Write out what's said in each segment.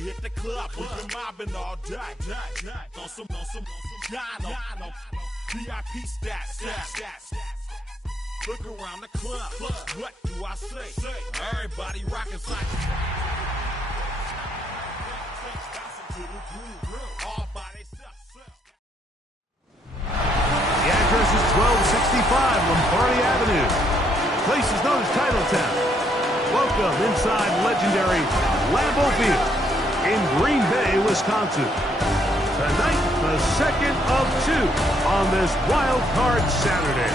hit the club, we've been mobbing all day. On some Jono, VIP stats. Look around the club, what do I say? Everybody rockin' like all by themselves. The address is 1265 Lombardi Avenue. The place is known as Titletown. Welcome inside legendary Lambeau Field in Green Bay, Wisconsin. Tonight, the second of two on this Wild Card Saturday.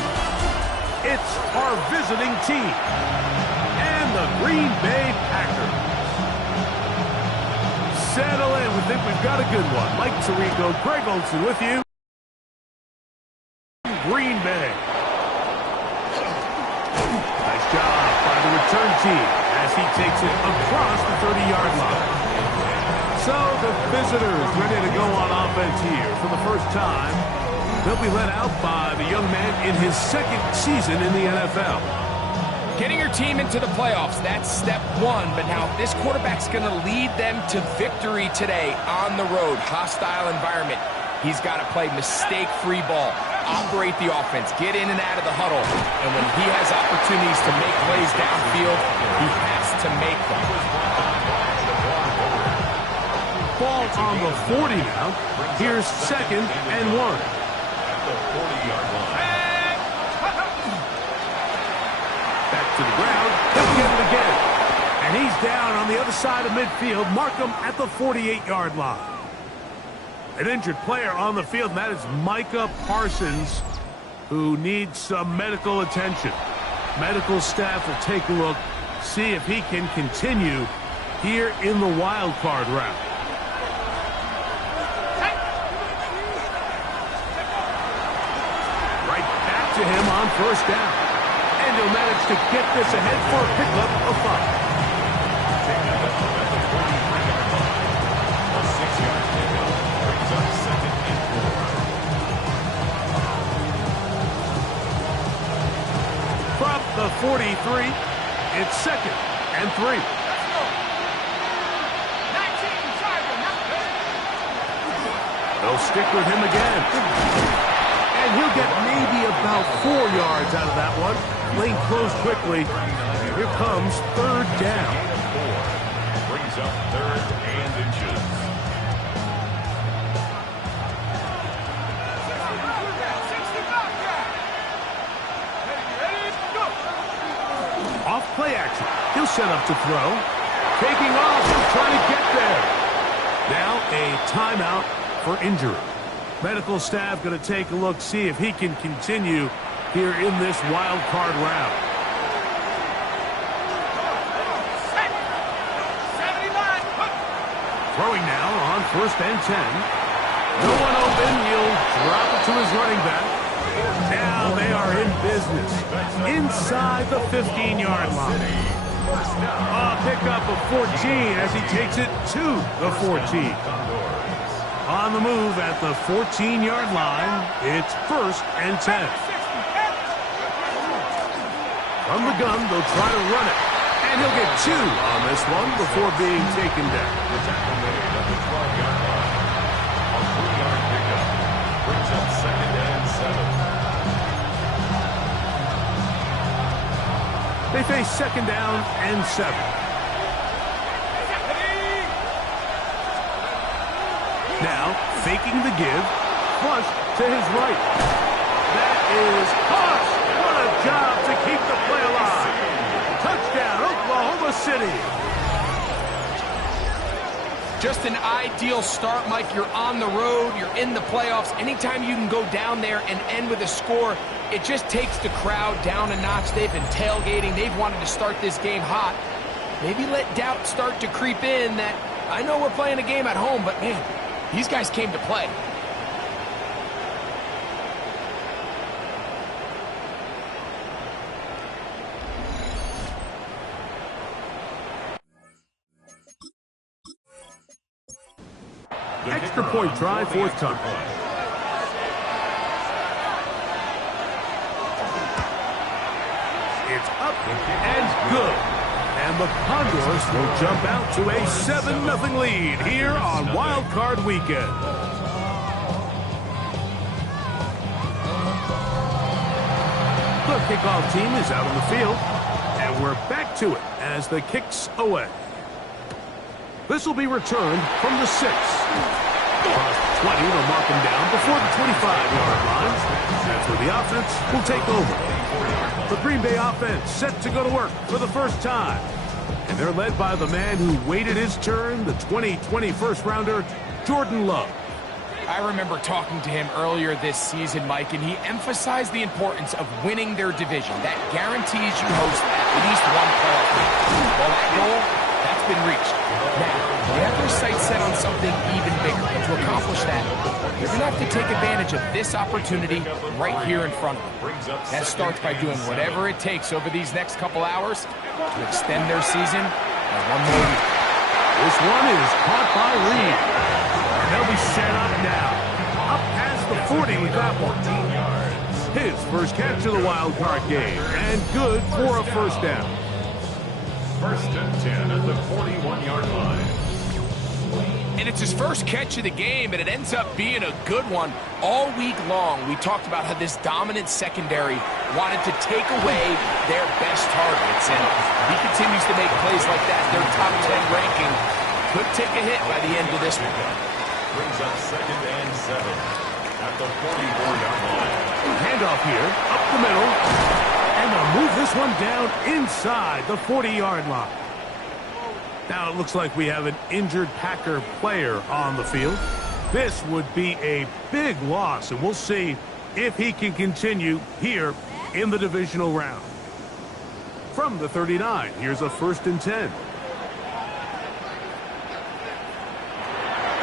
It's our visiting team and the Green Bay Packers. Settle in. We think we've got a good one. Mike Tirico, Greg Olson with you. Green Bay. Nice job by the return team as he takes it across the 30-yard line. So the visitors ready to go on offense here for the first time. They'll be led out by the young man in his second season in the NFL. Getting your team into the playoffs, that's step one. But now this quarterback's going to lead them to victory today on the road. Hostile environment. He's got to play mistake-free ball, operate the offense, get in and out of the huddle. And when he has opportunities to make plays downfield, he has to make them. Ball on the 40 now. Here's 2nd and 1. The 40-yard line. Back to the ground. He'll get it again. And he's down on the other side of midfield. Mark him at the 48-yard line. An injured player on the field, and that is Micah Parsons, who needs some medical attention. Medical staff will take a look, see if he can continue here in the wild card round. To him on first down. And he'll manage to get this ahead for a pickup of 5. A 6-yard pickup brings up 2nd and 4. From the 43, it's 2nd and 3. They'll stick with him again. And he'll get maybe about 4 yards out of that one. Lane closed quickly. Here comes 3rd down. Brings up 3rd and inches. Off play action. He'll set up to throw. Taking off. He'll try to get there. Now a timeout for injury. Medical staff going to take a look, see if he can continue here in this wild card round. Throwing now on 1st and 10. No one open. He'll drop it to his running back. Now they are in business inside the 15-yard line. A pickup of 14 as he takes it to the 14. On the move at the 14-yard line, it's 1st and 10. From the gun, they'll try to run it. And he'll get 2 on this one before being taken down. The tackle made at the 12-yard line. A 3-yard pickup brings up 2nd and 7. They face 2nd down and 7. Now, faking the give, flush to his right. That is Hush! What a job to keep the play alive. Touchdown, Oklahoma City. Just an ideal start, Mike. You're on the road. You're in the playoffs. Anytime you can go down there and end with a score, it just takes the crowd down a notch. They've been tailgating. They've wanted to start this game hot. Maybe let doubt start to creep in that I know we're playing a game at home, but, man, these guys came to play. Extra point try, 4th time. It's up and good. And the Condors will jump out to a 7-0 lead here on Wildcard Weekend. The kickoff team is out on the field, and we're back to it as the kick's away. This will be returned from the 6. Across the 20, they'll mark him down before the 25-yard line. That's where the offense will take over. The Green Bay offense set to go to work for the first time. And they're led by the man who waited his turn, the 2020 first-rounder, Jordan Love. I remember talking to him earlier this season, Mike, and he emphasized the importance of winning their division. That guarantees you host at least one playoff game. Well, that goal, that's been reached. Now, they have their sights set on something even bigger. And to accomplish that, they're going to have to take advantage of this opportunity right here in front of them. That starts by doing whatever it takes over these next couple hours to extend their season by one more week. This one is caught by Reed. And they'll be set up now. Up past the 40 with that one. His first catch of the wild card game. And good for a first down. 1st and 10 at the 41-yard line. And it's his first catch of the game, and it ends up being a good one. All week long, we talked about how this dominant secondary wanted to take away their best targets. And he continues to make plays like that. Their top 10 ranking could take a hit by the end of this one. Brings up 2nd and 7 at the 44-yard line. Handoff here, up the middle. And they'll move this one down inside the 40-yard line. Now it looks like we have an injured Packer player on the field. This would be a big loss, and we'll see if he can continue here in the divisional round. From the 39, here's a 1st and 10.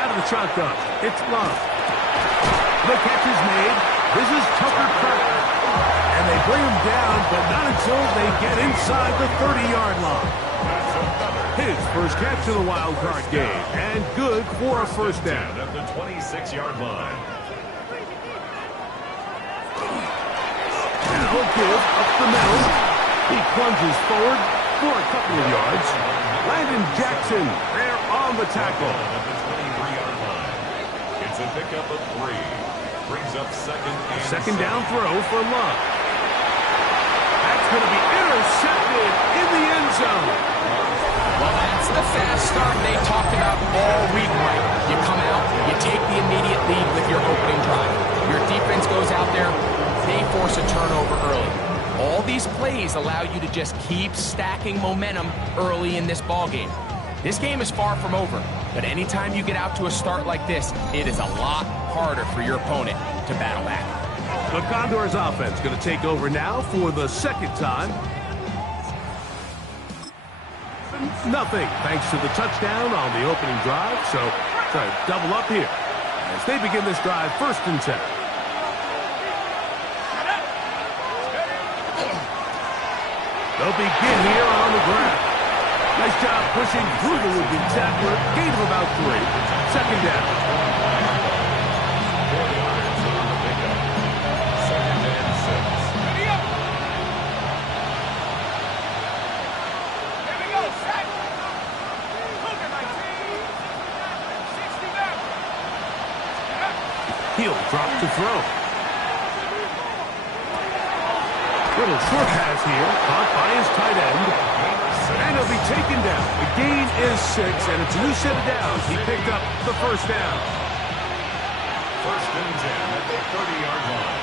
Out of the shotgun, it's Love. The catch is made. This is Tucker Carter. And they bring him down, but not until they get inside the 30-yard line. His first catch of the wild card game, and good for a first down. At the 26-yard line. Now a give up the middle. He plunges forward for a couple of yards. Landon Jackson there on the tackle. At the 23-yard line. It's a pickup of 3. Brings up 2nd and Second down throw for Love. That's going to be intercepted in the end zone. Well, that's the fast start they talked about all week, Mike. You come out, you take the immediate lead with your opening drive. Your defense goes out there, they force a turnover early. All these plays allow you to just keep stacking momentum early in this ballgame. This game is far from over, but anytime you get out to a start like this, it is a lot harder for your opponent to battle back. The Condors offense going to take over now for the second time. Nothing, thanks to the touchdown on the opening drive. So, try to double up here as they begin this drive 1st and 10. They'll begin here on the ground. Nice job pushing through the would-be tackler. Gain of about 3. Second down. 4 yards on the pickup. 2nd and 6. He'll drop to throw. Little short pass here, caught by his tight end. And he'll be taken down. The gain is 6, and it's a new set of downs. He picked up the first down. 1st and 10 at the 30-yard line.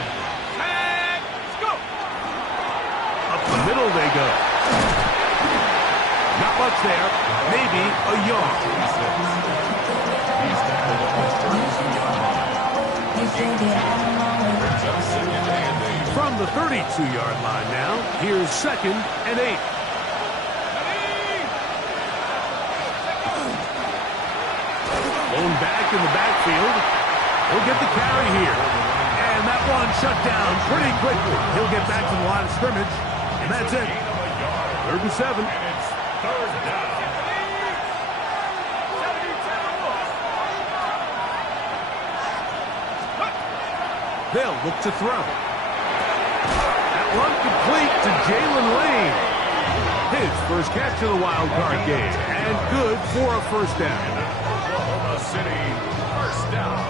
Let's go! Up the middle they go. Not much there. Maybe a yard. He's down to the 32-yard line. Brings up 2nd and 8. From the 32-yard line now, here's 2nd and 8. Blown back in the backfield. He'll get the carry here. And that one shut down pretty quickly. He'll get back to the line of scrimmage. And that's it. 3rd and 7. And it's 3rd down. They'll look to throw. That one complete to Jalen Lane. His first catch of the wild card game, and good for a first down. Oklahoma City, first down.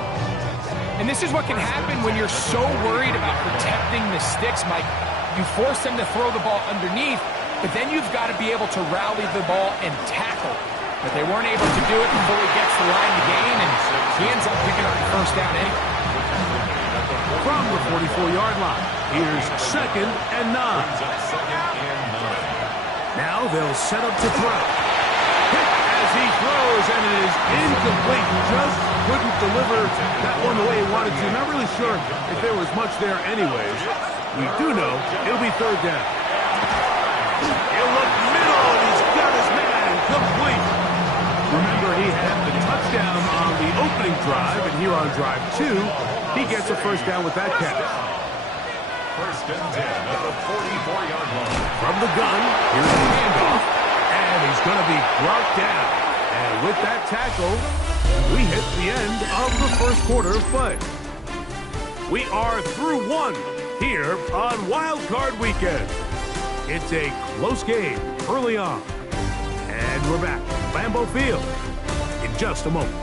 And this is what can happen when you're so worried about protecting the sticks, Mike. You force them to throw the ball underneath, but then you've got to be able to rally the ball and tackle. But they weren't able to do it before he gets the line to gain, and he ends up picking up the first down anyway. From the 44-yard line, here's 2nd and 9. Now they'll set up to throw. Hit as he throws, and it is incomplete. Just couldn't deliver that one the way he wanted to. Not really sure if there was much there anyways. We do know it'll be 3rd down. He'll look middle, and he's got his man complete. Remember, he had the touchdown on the opening drive, and here on drive 2, he gets a first down with that catch. 1st and 10 at the 44-yard line. From the gun, here's the handoff, and he's going to be brought down. And with that tackle, we hit the end of the first quarter of play. We are through 1 here on Wild Card Weekend. It's a close game early on. And we're back at Lambeau Field in just a moment.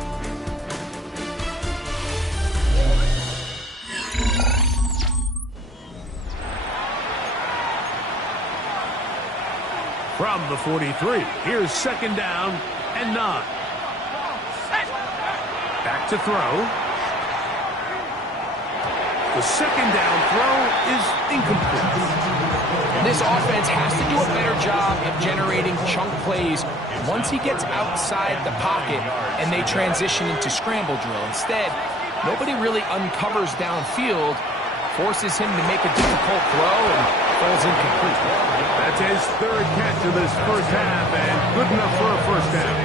From the 43, here's 2nd down and 9. Back to throw. The 2nd down throw is incomplete. This offense has to do a better job of generating chunk plays once he gets outside the pocket and they transition into scramble drill. Instead, nobody really uncovers downfield, forces him to make a difficult throw, and falls incomplete. That's his 3rd catch of this first half, and good enough for a first down.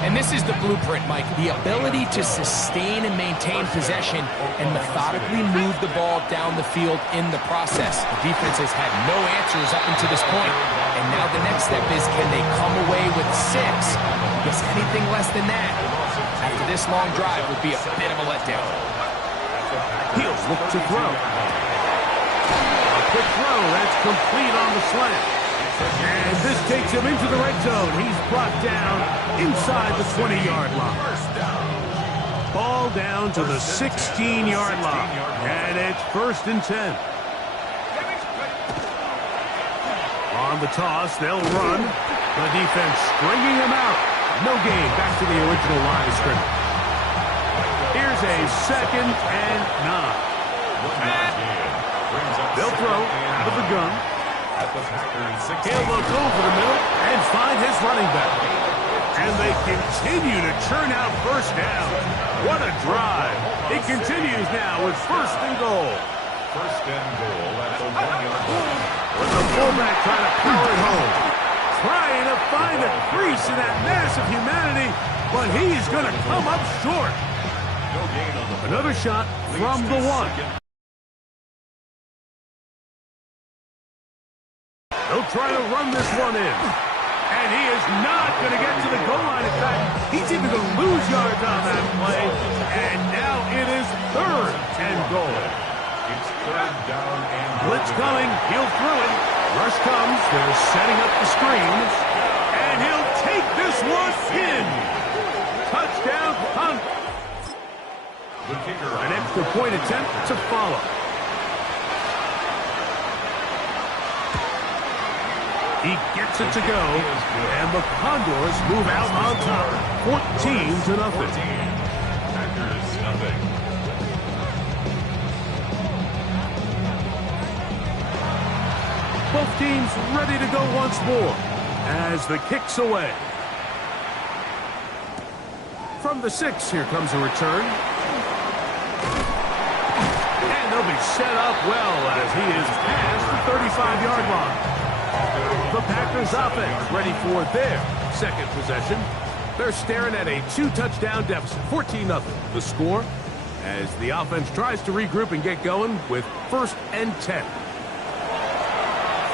And this is the blueprint, Mike. The ability to sustain and maintain possession and methodically move the ball down the field in the process. The defense has had no answers up until this point, and now the next step is, can they come away with 6? Because anything less than that, after this long drive, would be a bit of a letdown. He'll look to throw. A quick throw, that's complete on the slant. And this takes him into the red zone. He's brought down inside the 20-yard line. Ball down to the 16-yard line. And it's 1st and 10. On the toss, they'll run. The defense stringing him out. No gain. Back to the original line of scrimmage. Here's a 2nd and 9. They'll throw out of the gun. He'll look over the middle and find his running back. And they continue to churn out first down. What a drive. It continues now with 1st and goal. 1st and goal at the 1-yard line. With the fullback trying to power it home. Trying to find a crease in that mass of humanity, but he's going to come up short. No gain on the play. Another shot from the 1. They'll try to run this one in. And he is not going to get to the goal line. In fact, he's even going to lose yards on that play. And now it is 3rd and goal. It's 3rd down and blitz coming. He'll throw it. Rush comes. They're setting up the screens. And he'll take this one in. Touchdown punt. the kicker. An extra point attempt to follow. He gets it to go, and the Condors move out on top, 14-0. Packers nothing. Both teams ready to go once more as the kick's away. From the 6, here comes a return. And they'll be set up well as he is past the 35-yard line. The Packers offense ready for their second possession. They're staring at a 2-touchdown deficit, 14-0. The score as the offense tries to regroup and get going with 1st and 10.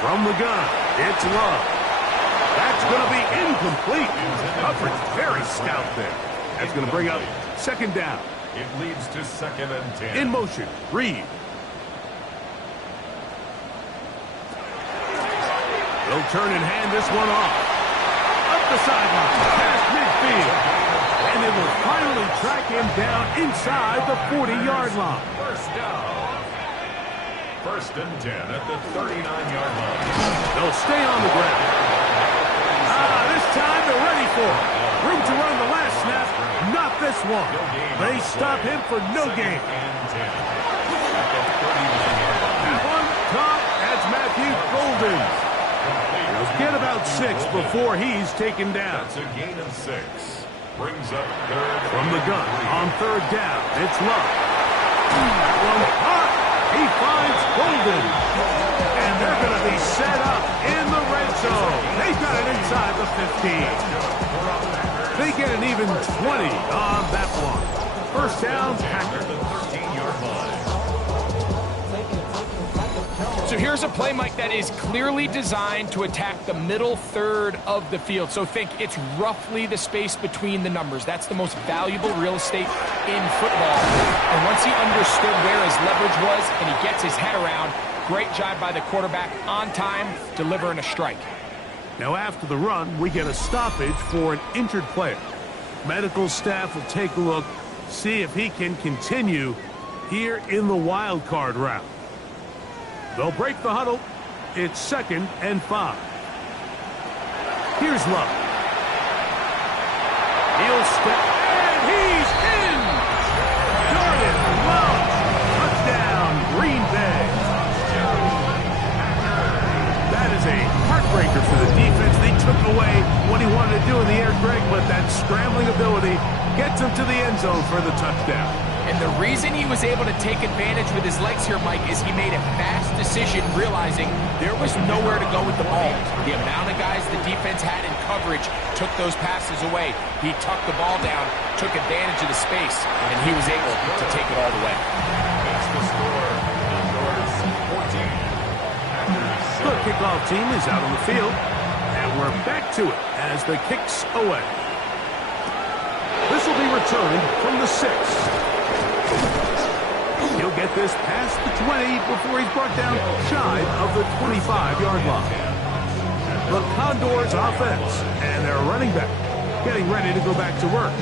From the gun, it's Love. That's going to be incomplete. Coverage very stout there. That's going to bring up 2nd down. It leads to 2nd and 10. In motion, Reed. They'll He'll turn and hand this one off. Up the sideline, past midfield. And it will finally track him down inside the 40-yard line. First down. 1st and 10 at the 39-yard line. They'll stay on the ground. This time they're ready for it. Room to run the last snap. Not this one. They stop him for no gain. That one caught. That's Matthew Golden. He'll get about 6 before he's taken down. That's a gain of 6. Brings up 3rd. From the gun on 3rd down, it's Love. That one caught. He finds Golden. And they're going to be set up in the red zone. They've got it inside the 15. They get an even 20 on that one. 1st down, Packers. The 13-yard line. So here's a play, Mike, that is clearly designed to attack the middle third of the field. So think it's roughly the space between the numbers. That's the most valuable real estate in football. And once he understood where his leverage was and he gets his head around, great job by the quarterback on time, delivering a strike. Now after the run, we get a stoppage for an injured player. Medical staff will take a look, see if he can continue here in the wild card route. They'll break the huddle. It's 2nd and 5. Here's Love. He'll step, and he's in! Jordan Love, touchdown, Green Bay. That is a heartbreaker for the defense. They took away what he wanted to do in the air, Greg, but that scrambling ability gets him to the end zone for the touchdown. And the reason he was able to take advantage with his legs here, Mike, is he made a fast decision realizing there was nowhere to go with the ball. The amount of guys the defense had in coverage took those passes away. He tucked the ball down, took advantage of the space, and he was able to take it all the way. That's the score. Condors 14. The kickoff team is out on the field, and we're back to it as the kick's away. This will be returned from the 6. He'll get this past the 20 before he's brought down shy of the 25-yard line. The Condors offense and their running back getting ready to go back to work.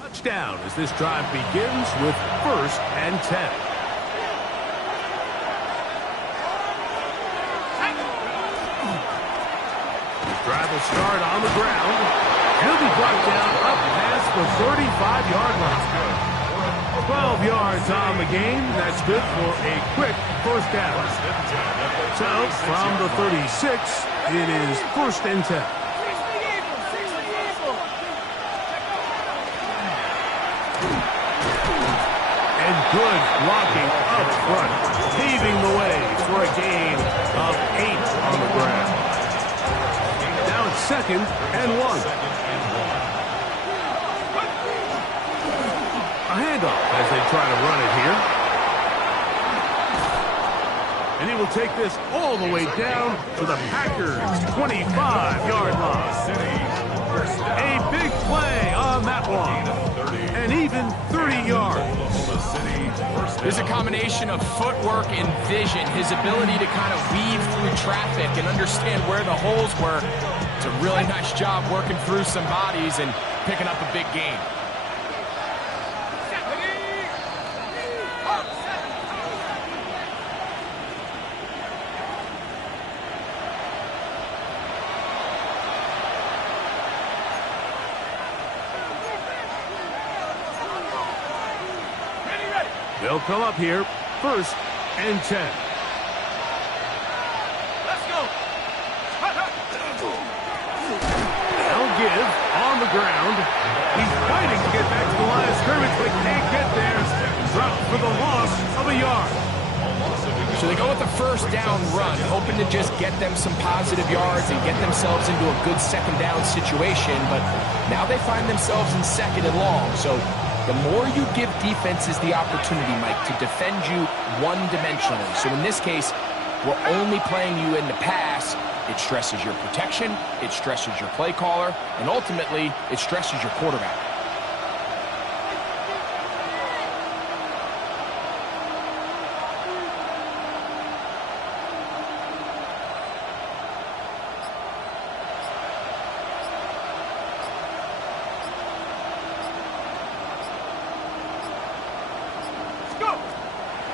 Touchdown as this drive begins with 1st and 10. Drive will start on the ground. He'll be brought down up past the 35-yard line. 12 yards on the game. That's good for a quick 1st down. So from the 36, it is 1st and 10. And good blocking up front, paving the way for a gain of 8 on the ground. 2nd and 1. A handoff as they try to run it here. And he will take this all the way down to the Packers' 25-yard line. A big play on that one. And even 30 yards. There's a combination of footwork and vision, his ability to kind of weave through traffic and understand where the holes were. It's a really nice job working through some bodies and picking up a big gain. They'll come up here, 1st and 10. Let's go. They'll give on the ground. He's fighting to get back to the line of scrimmage, but can't get there. Dropped for the loss of a yard. So they go with the 1st down run, hoping to just get them some positive yards and get themselves into a good 2nd down situation, but now they find themselves in 2nd and long. So the more you give defenses the opportunity, Mike, to defend you one-dimensionally. So in this case, we're only playing you in the pass, it stresses your protection, it stresses your play caller, and ultimately, it stresses your quarterback.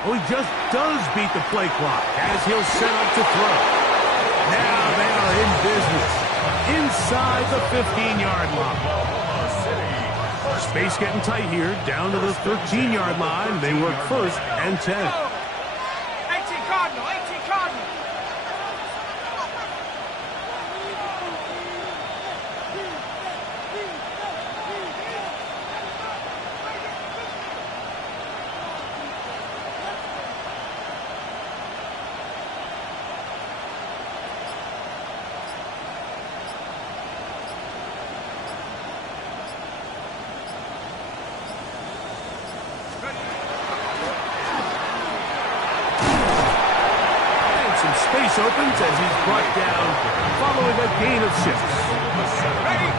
Well, he just does beat the play clock as he'll set up to throw. Now they are in business inside the 15-yard line. Space getting tight here, down to the 13-yard line. They work first and 10. 18 Cardinal, 18 Cardinal. Space opens as he's brought down following a gain of 6.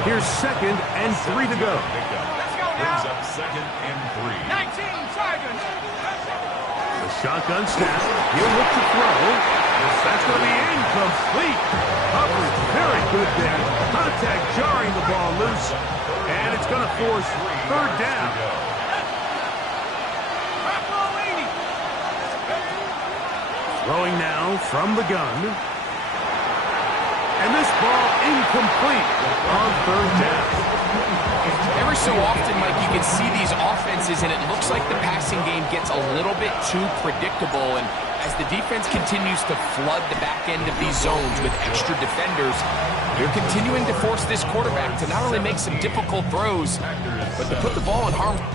Here's 2nd and 3 to go. Let's go Brings now. up 2nd and 3. 19 Chargers. The shotgun snap. He'll look to throw. That's going to be incomplete. Coverage very good there. Contact jarring the ball loose. And it's going to force 3rd down. Throwing now from the gun. And this ball incomplete on 3rd down. Every so often, Mike, you can see these offenses, and it looks like the passing game gets a little bit too predictable. And as the defense continues to flood the back end of these zones with extra defenders, you're continuing to force this quarterback to not only make some difficult throws, but to put the ball in harm's way.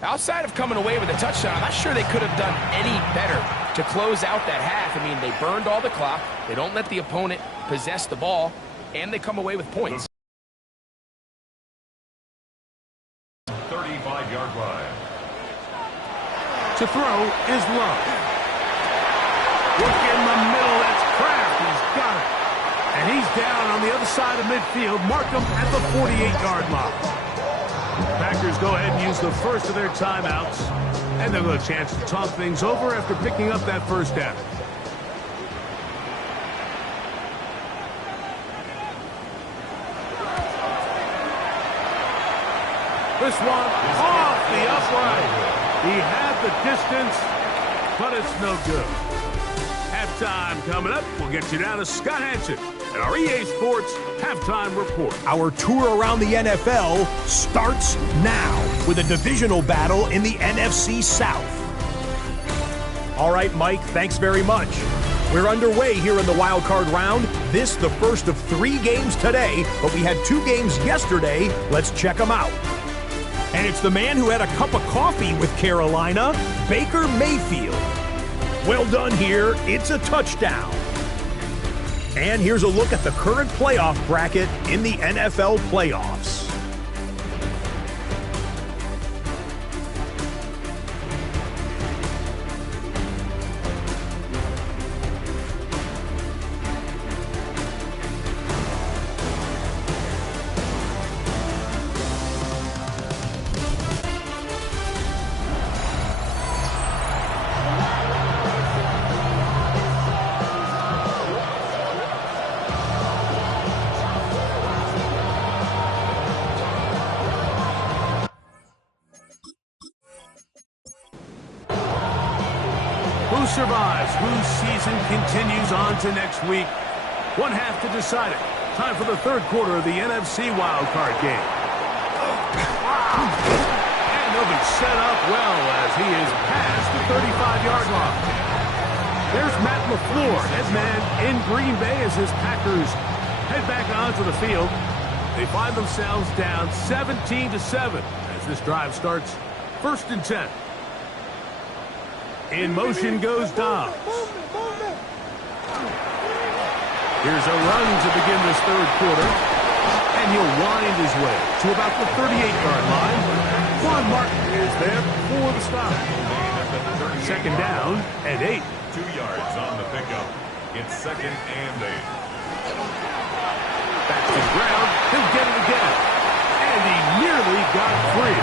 Outside of coming away with a touchdown, I'm not sure they could have done any better to close out that half. I mean, they burned all the clock. They don't let the opponent possess the ball, and they come away with points. 35-yard line. To throw is Love. Look in the middle. That's Kraft. He's got it. And he's down on the other side of midfield. Mark him at the 48-yard line. Packers go ahead and use the first of their timeouts, and they'll get a chance to talk things over after picking up that 1st down. This one off the upright. He had the distance, but it's no good. Halftime coming up. We'll get you down to Scott Hansen and our EA Sports Halftime Report. Our tour around the NFL starts now with a divisional battle in the NFC South. All right, Mike, thanks very much. We're underway here in the Wildcard round. This the first of 3 games today, but we had 2 games yesterday. Let's check them out. And it's the man who had a cup of coffee with Carolina, Baker Mayfield. Well done here. It's a touchdown. And here's a look at the current playoff bracket in the NFL playoffs. Who survives? Whose season continues on to next week? One half to decide it. Time for the 3rd quarter of the NFC wildcard game. And they'll be set up well as he is past the 35-yard line. There's Matt LaFleur, head man in Green Bay as his Packers head back onto the field. They find themselves down 17-7 as this drive starts 1st and 10. In motion goes Dobbs. Here's a run to begin this 3rd quarter. And he'll wind his way to about the 38-yard line. Juan Martin is there for the stop. Second down and 8. 2 yards on the pickup. It's second and 8. Back to the ground. He'll get it again. And he nearly got free.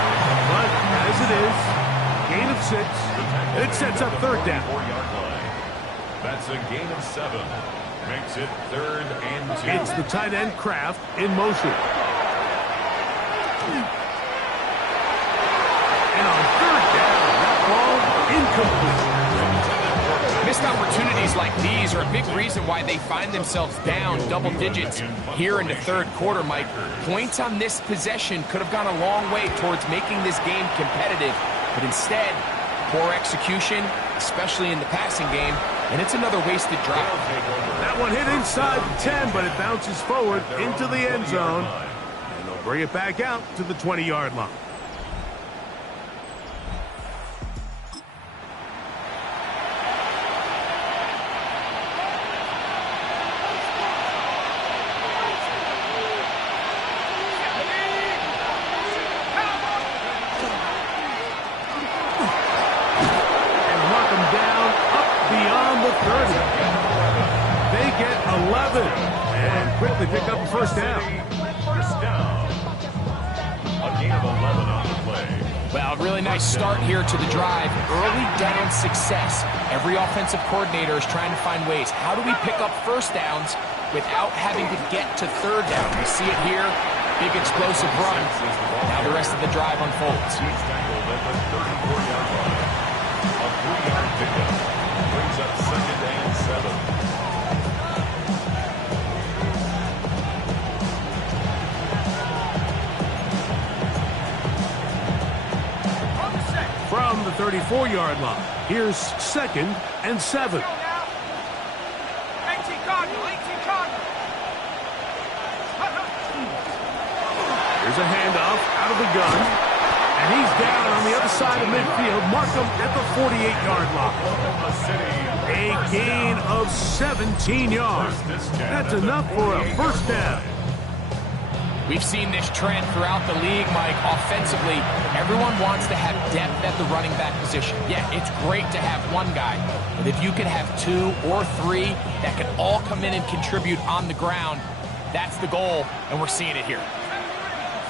But as it is, gain of 6. It sets up third down. 4-yard line. That's a gain of 7. Makes it third and 2. It's the tight end Kraft in motion. And on third down, that ball incomplete. Missed opportunities like these are a big reason why they find themselves down double digits here in the third quarter, Mike. Points on this possession could have gone a long way towards making this game competitive, but instead, poor execution, especially in the passing game, and it's another wasted drive. That one hit inside the 10, but it bounces forward into the end zone, and they'll bring it back out to the 20-yard line. Quickly pick up a first down. First down. A gain of 11 on the play. Well, really nice start here to the drive. Early down success. Every offensive coordinator is trying to find ways. How do we pick up first downs without having to get to third down? We see it here. Big explosive run. Now the rest of the drive unfolds. He's tackled at the 34-yard line. A 3-yard pickup. Brings up second and 7. From the 34-yard line, here's second and 7. 18 Cardinal, 18 Cardinal. Here's a handoff out of the gun, and he's down on the other side of midfield. Mark him at the 48-yard line. Oklahoma City. A gain of 17 yards. That's enough for a first down. We've seen this trend throughout the league, Mike. Offensively, everyone wants to have depth at the running back position. Yeah, it's great to have one guy, but if you can have 2 or 3 that can all come in and contribute on the ground, that's the goal, and we're seeing it here.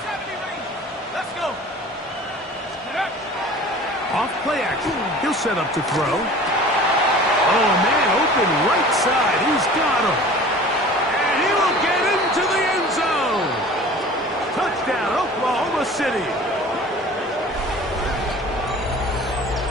70 Let's go. Off play action. He'll set up to throw. Oh, man, open right side. He's got him. And he will get into the end zone. Touchdown, Oklahoma City.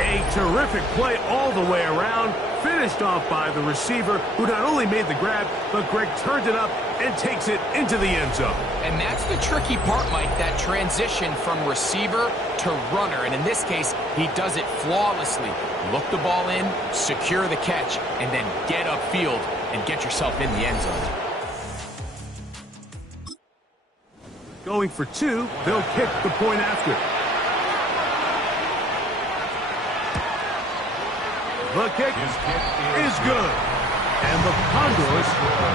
A terrific play all the way around. Finished off by the receiver, who not only made the grab, but Greg turned it up and takes it into the end zone. And that's the tricky part, Mike, that transition from receiver to runner. And in this case, he does it flawlessly. Look the ball in, secure the catch, and then get upfield and get yourself in the end zone. Going for 2, they'll kick the point after. The kick is good. And the Condors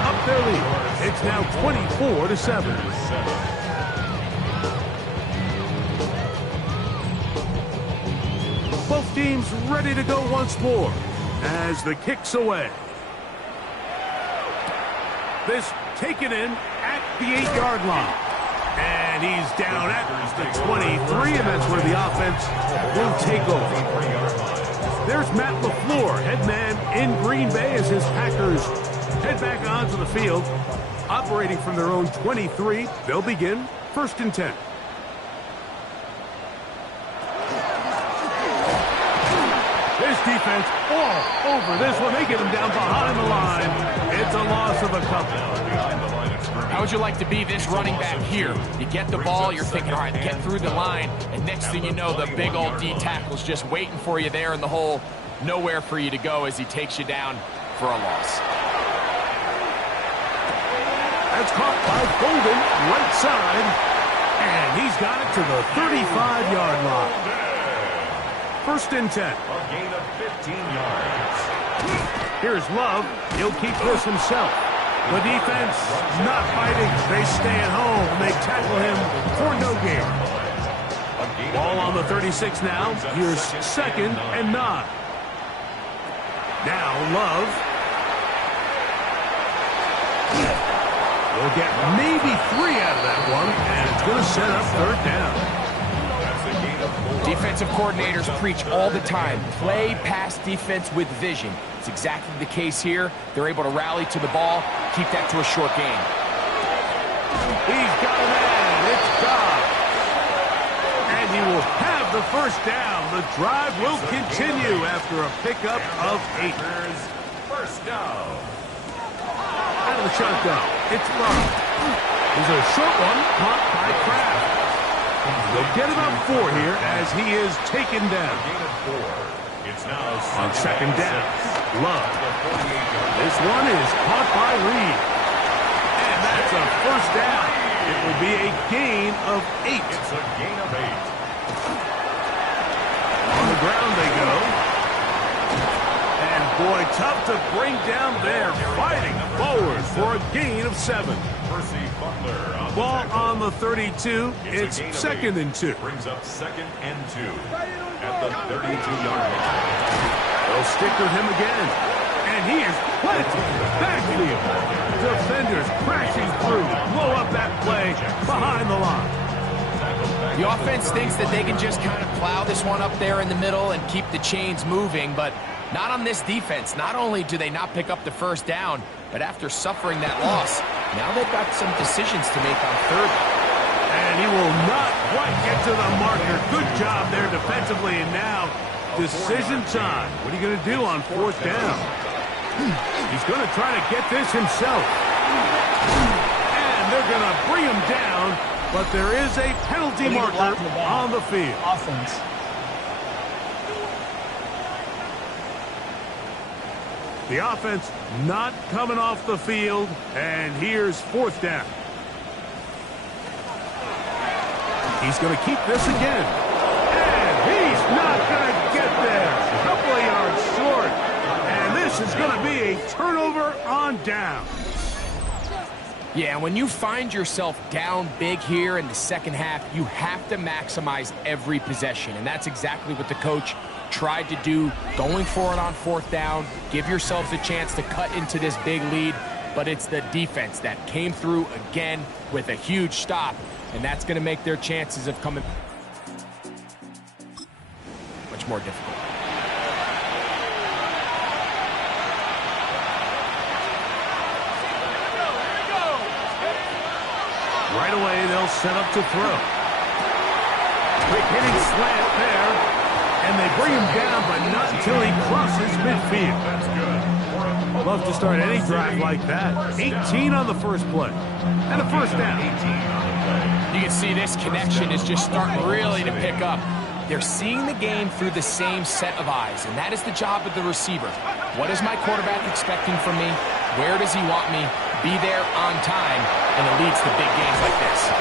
up their lead. It's now 24-7. Both teams ready to go once more as the kick's away. This taken in at the 8-yard line. And he's down at the 23, and that's where the offense will take over. There's Matt LaFleur, head man in Green Bay, as his Packers head back onto the field. Operating from their own 23, they'll begin first and 10. This defense all over this one. They get him down behind the line. It's a loss of a couple. How would you like to be this running back here? You get the ball, you're thinking, all right, get through the line, and next thing you know, the big old D tackle's just waiting for you there in the hole. Nowhere for you to go as he takes you down for a loss. That's caught by Golden, right side, and he's got it to the 35-yard line. First and 10. A gain of 15 yards. Here's Love. He'll keep this himself. The defense not fighting. They stay at home. They tackle him for no gain. Ball on the 36 now. Here's second and 9. Now Love. We'll get maybe 3 out of that one, and it's going to set up third down. Defensive coordinators preach all the time, play pass defense with vision. It's exactly the case here. They're able to rally to the ball, keep that to a short gain. He's got a man. It's God. And he will have the first down. The drive will continue after a pickup of 8. First down. Out of the shotgun, it's Love. There's a short one caught by Kraft. They'll get about 4 here as he is taken down. Gain of 4. It's now On second down, Love. This one is caught by Reed. And that's a first down. It will be a gain of 8. It's a gain of 8. On the ground they go. And boy, tough to bring down there. Fighting forward for a gain of 7. Percy Butler on Ball the on the 32. It's a gain of 2nd 8. and 2. Brings up 2nd and 2 at the 32-yard line. They'll stick with him again. And he is planted backfield. Defenders crashing through. Blow up that play behind the line. The offense thinks that they can just kind of plow this one up there in the middle and keep the chains moving, but not on this defense. Not only do they not pick up the first down, but after suffering that loss, now they've got some decisions to make on third. And he will not quite get to the marker. Good job there defensively, and now decision time. What are you going to do on 4th down? He's going to try to get this himself. And they're going to bring him down, but there is a penalty marker on the field. Offense. The offense not coming off the field, and here's 4th down. He's going to keep this again. And he's not going to get there. A couple of yards short. And this is going to be a turnover on down. Yeah, when you find yourself down big here in the second half, you have to maximize every possession. And that's exactly what the coach tried to do, going for it on 4th down. Give yourselves a chance to cut into this big lead. But it's the defense that came through again with a huge stop. And that's going to make their chances of coming much more difficult. Right away, they'll set up to throw. Quick hitting slant there. And they bring him down, but not until he crosses midfield. That's good. Love to start any drive like that. 18 on the first play. And a first down. You can see this connection is just starting really to pick up. They're seeing the game through the same set of eyes, and that is the job of the receiver. What is my quarterback expecting from me? Where does he want me? Be there on time, and it leads to big games like this.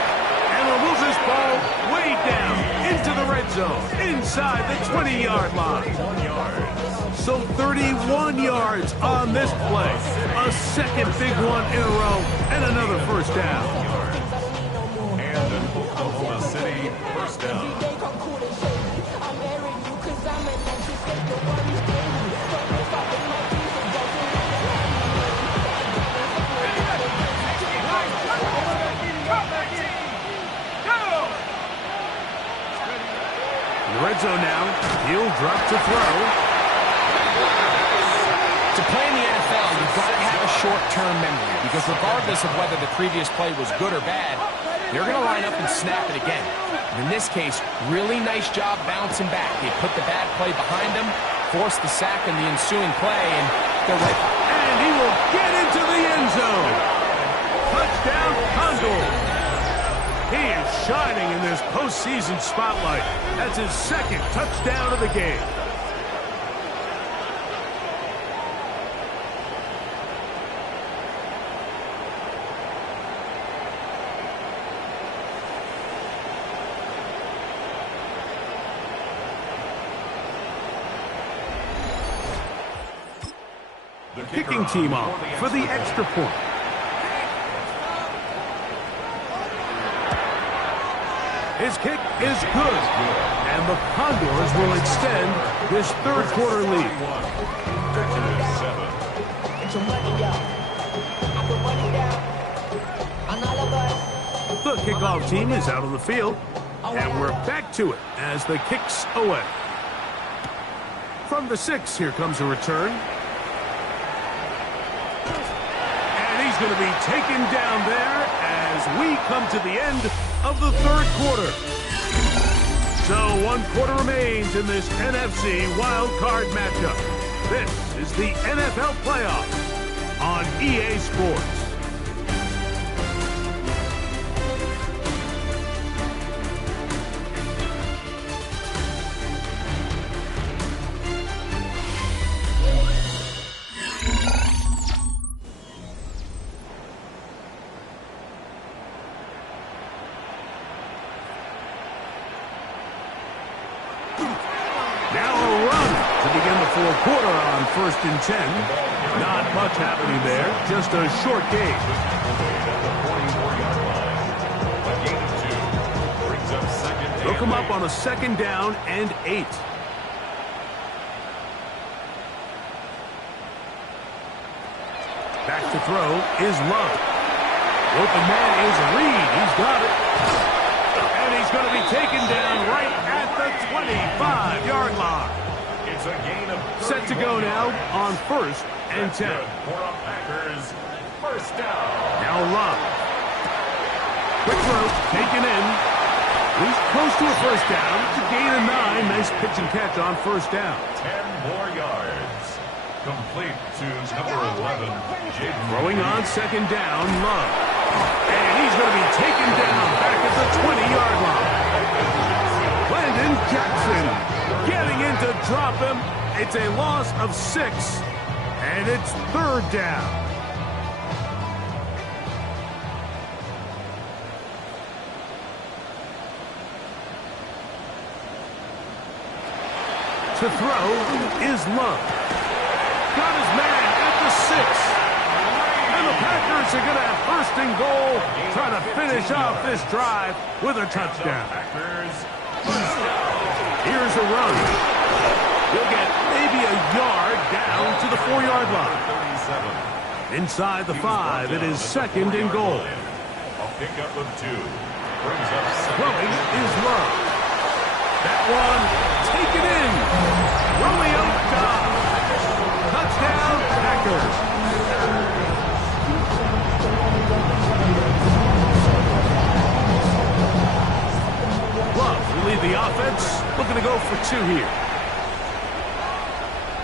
And we'll move this ball way down into the red zone, inside the 20-yard line. So 31 yards on this play. A second big one in a row, and another first down. And an Oklahoma City first down. Red zone now. He'll drop to throw. To play in the NFL, you've got to have a short-term memory, because regardless of whether the previous play was good or bad, they're going to line up and snap it again. And in this case, really nice job bouncing back. They put the bad play behind them, forced the sack in the ensuing play, and they're right. And he will get into the end zone. Touchdown, Condors. He is shining in this postseason spotlight. That's his second touchdown of the game. The kicking team off for the extra point. His kick is good. And the Condors will extend this third quarter lead. The kickoff team is out on the field. And we're back to it as the kick's away. From the 6, here comes a return. And he's going to be taken down there as we come to the end of the third quarter. So 1 quarter remains in this NFC Wildcard matchup. This is the NFL Playoffs on EA Sports. Quarter on 1st and 10. Not much happening there. Just a short game. They'll come up on a 2nd down and 8. Back to throw is Love. The open man is Reed. He's got it. And he's going to be taken down right at the 25-yard line. It's a gain of set to go now on 1st and 10. For the Packers, 1st down. Now Love. Quick throw, taken in. He's close to a 1st down. It's a gain of 9. Nice pitch and catch on 1st down. 10 more yards. Complete to number 11, Jaden. Throwing on 2nd down, Love. And he's going to be taken down back at the 20-yard line. Landon Jackson getting in to drop him. It's a loss of 6, and it's 3rd down. To throw is Love. Got his man at the 6. And the Packers are going to have 1st and goal, trying to finish off this drive with a touchdown. Here's a run. He'll get maybe a yard down to the 4-yard line. Inside the 5, it is 2nd and goal. A pickup of 2. Brings up 2nd. Throwing is Love. That one taken in. Romeo Dobbs. Touchdown, Packers. Love will lead the offense. Looking to go for 2 here.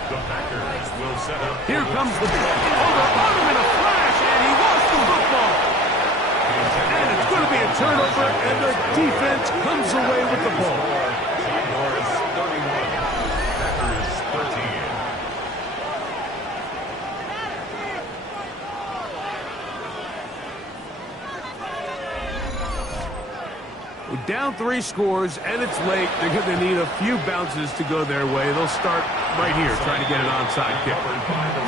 The Packers will set up. Here comes the ball. On him in a flash, and he lost the football. And it's going to be a turnover, and the defense comes away with the ball. Jaguars 31. Packers 13. We're down 3 scores, and it's late. They're going to need a few bounces to go their way. They'll start right here trying to get an onside kick.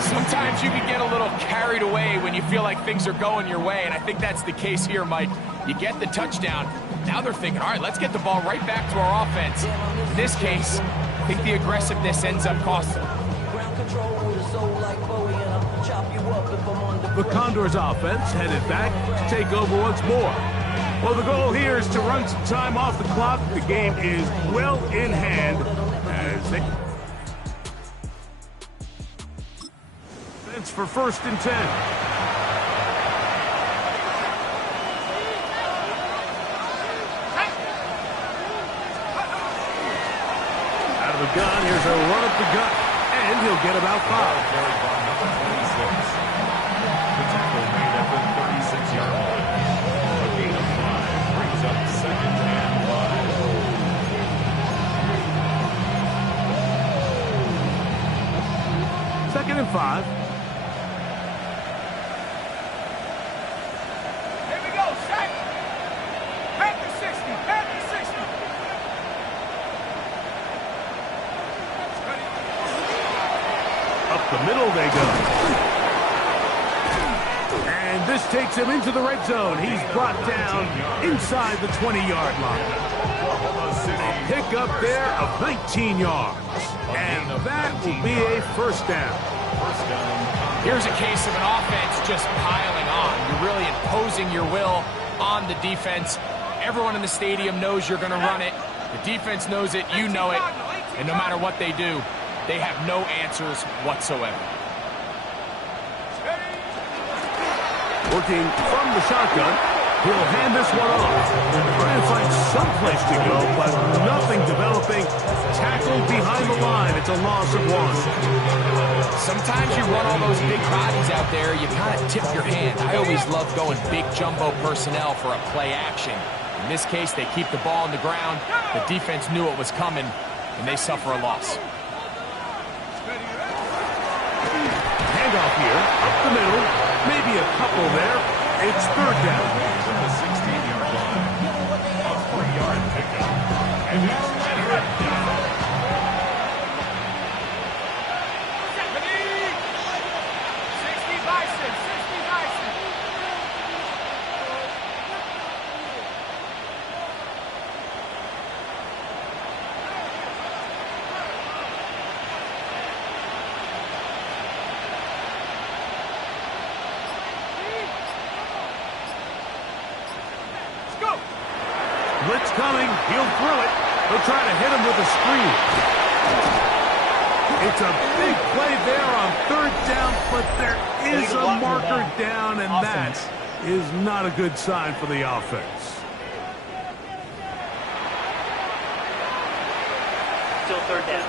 Sometimes you can get a little carried away when you feel like things are going your way, and I think that's the case here, Mike. You get the touchdown. Now they're thinking, all right, let's get the ball right back to our offense. In this case, I think the aggressiveness ends up costing them. The Condors offense headed back to take over once more. Well, the goal here is to run some time off the clock. The game is well in hand as they... It's for 1st and 10. Out of the gun, here's a run up the gut, and he'll get about 5. The tackle made at the 36-yard line. A gain of 5 brings up 2nd and 5. 2nd and 5. Here we go, set. Panther 60, Panther 60. Up the middle they go. And this takes him into the red zone. He's brought down inside the 20-yard line. A pick up there of 19 yards. And that will be a first down. Here's a case of an offense just piling on. You're really imposing your will on the defense. Everyone in the stadium knows you're going to run it. The defense knows it, you know it. And no matter what they do, they have no answers whatsoever. Working from the shotgun, he'll hand this one off. Trying to find some place to go, but nothing developing. Tackled behind the line. It's a loss of one. Sometimes you run all those big bodies out there, you kind of tip your hand. I always love going big jumbo personnel for a play action. In this case, they keep the ball on the ground. The defense knew it was coming, and they suffer a loss. Handoff here, up the middle, maybe a couple there. It's third down. From the 16-yard line, a 3-yard pickup. And it's ready. 60 Bison, 60 Bison. Blitz coming. He'll throw it. He'll try to hit him with a screen. It's a big play there on third down, but there is a marker down, and that is not a good sign for the offense. Still third down.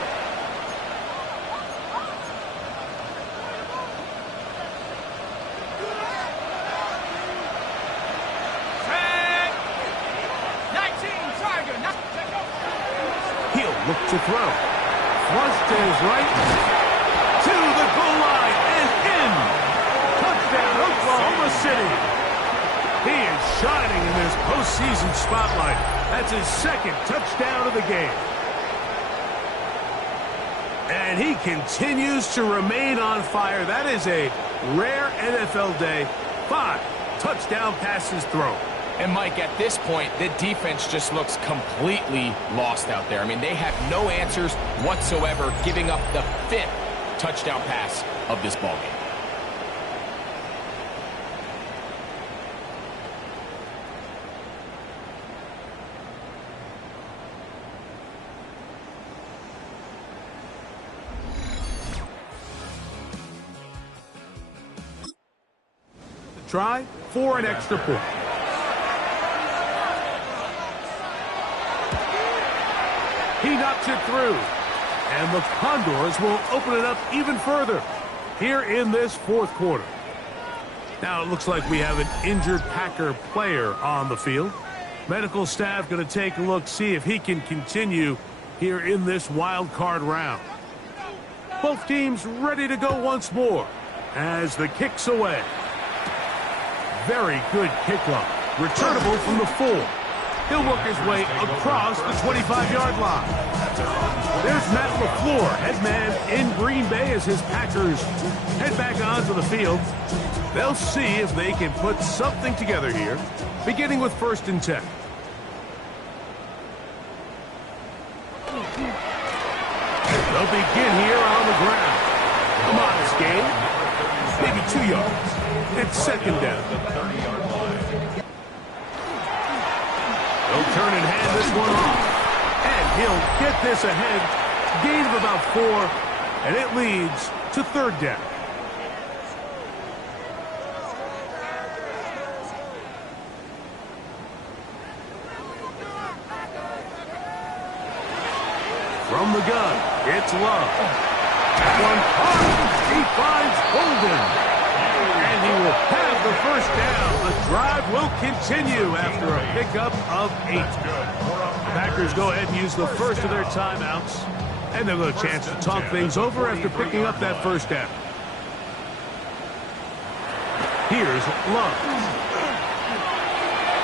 Look to throw. Flush to his right. To the goal line and in. Touchdown, Oklahoma City. He is shining in this postseason spotlight. That's his second touchdown of the game. And he continues to remain on fire. That is a rare NFL day. 5 touchdown passes thrown. And, Mike, at this point, the defense just looks completely lost out there. I mean, they have no answers whatsoever, giving up the 5th touchdown pass of this ballgame. Try for an extra point. He knocks it through. And the Condors will open it up even further here in this fourth quarter. Now it looks like we have an injured Packer player on the field. Medical staff going to take a look, see if he can continue here in this wild card round. Both teams ready to go once more as the kick's away. Very good kickoff. Returnable from the 4. He'll work his way across the 25-yard line. There's Matt LaFleur, head man in Green Bay as his Packers head back onto the field. They'll see if they can put something together here, beginning with 1st and 10. They'll begin here on the ground. A modest gain, maybe 2 yards. It's 2nd down. He'll turn and hand this one off. And he'll get this ahead. Gain of about 4. And it leads to 3rd down. From the gun, it's Love. That one caught. He finds Holden. And he will have the 1st down. The drive will continue after a pickup of 8. The Packers go ahead and use the first of their timeouts. And they'll get a chance to talk things over after picking up that 1st down. Here's Love.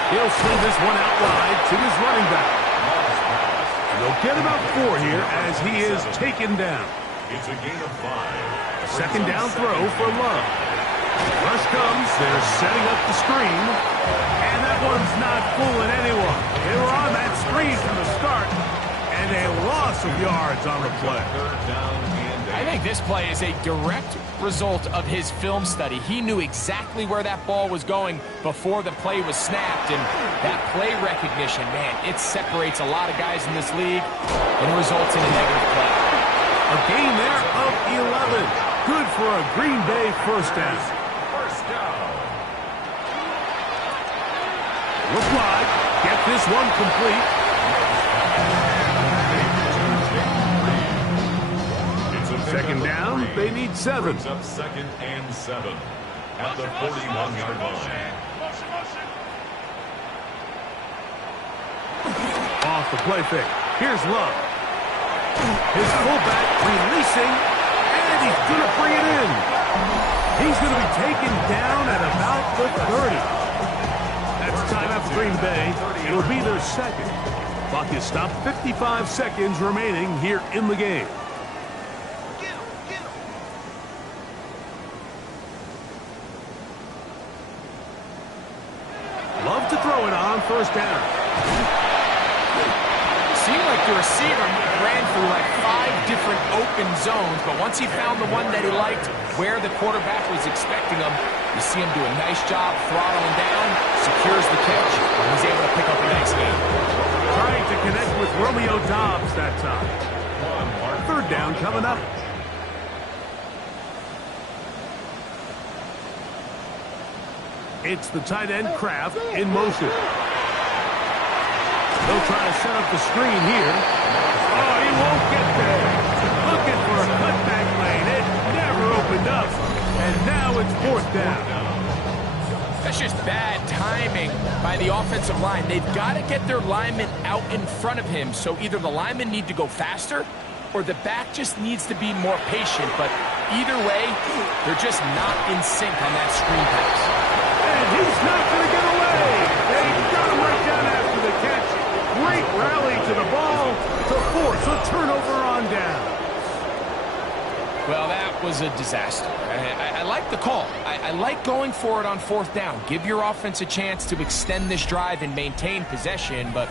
He'll sling this one out wide to his running back. And they'll get about 4 here as he is taken down. It's a gain of 5. 2nd down throw for Love. Rush comes. They're setting up the screen. And that one's not fooling anyone. They were on that screen from the start. And a loss of yards on the play. I think this play is a direct result of his film study. He knew exactly where that ball was going before the play was snapped, and that play recognition, man, it separates a lot of guys in this league and results in a negative play. A gain there of 11. Good for a Green Bay first down. Look wide. Get this one complete. Second down, they need 7. Brings up 2nd and 7 at the 41-yard line. Off the play fake. Here's Love. His fullback releasing, and he's going to bring it in. He's going to be taken down at about the 30. That's time out for Green Bay. It'll be their second. Clock is stopped. 55 seconds remaining here in the game. Love to throw it on first down. Seemed like the receiver ran through like 5 different open zones, but once he found the one that he liked, where the quarterback was expecting him, you see him do a nice job throttling down, secures the catch, and he's able to pick up a nice game. Trying to connect with Romeo Doubs that time. Third down coming up. It's the tight end Kraft in motion. They'll try to set up the screen here. Oh, he won't get there. Looking for a cutback lane. It never opened up. And now it's 4th down. That's just bad timing by the offensive line. They've got to get their linemen out in front of him, so either the linemen need to go faster or the back just needs to be more patient. But either way, they're just not in sync on that screen pass. And he's not going to get away. They got him right down after the catch. Great rally to the ball to force a turnover on down. Well, that was a disaster. I like the call. I like going for it on 4th down. Give your offense a chance to extend this drive and maintain possession, but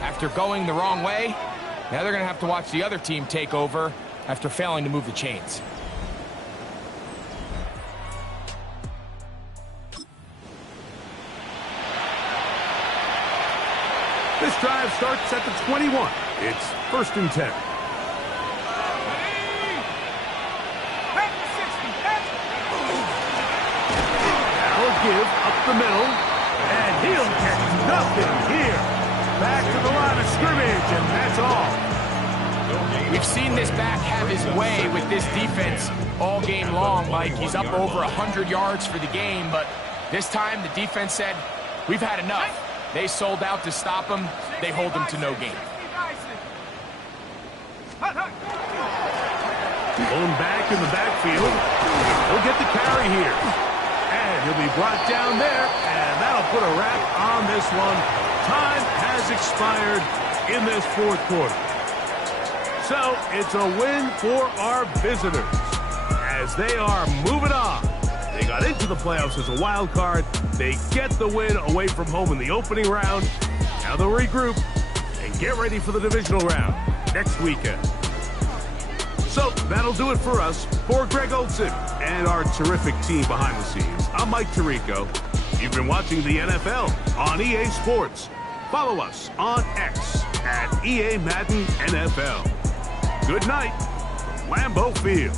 after going the wrong way, now they're going to have to watch the other team take over after failing to move the chains. This drive starts at the 21. It's 1st and 10. That'll give up the middle, and he'll get nothing here. Back to the line of scrimmage, and that's all. We've seen this back have his way with this defense all game long, Mike. He's up over 100 yards for the game, but this time the defense said, we've had enough. They sold out to stop him. They hold him to no gain. Pulling back in the backfield. He'll get the carry here. And he'll be brought down there, and that'll put a wrap on this one. Time has expired in this 4th quarter. So it's a win for our visitors as they are moving on. They got into the playoffs as a wild card. They get the win away from home in the opening round. Now they'll regroup and get ready for the divisional round next weekend. So that'll do it for us. For Greg Olson and our terrific team behind the scenes, I'm Mike Tirico. You've been watching the NFL on EA Sports. Follow us on X at EA Madden NFL. Good night from Lambeau Field.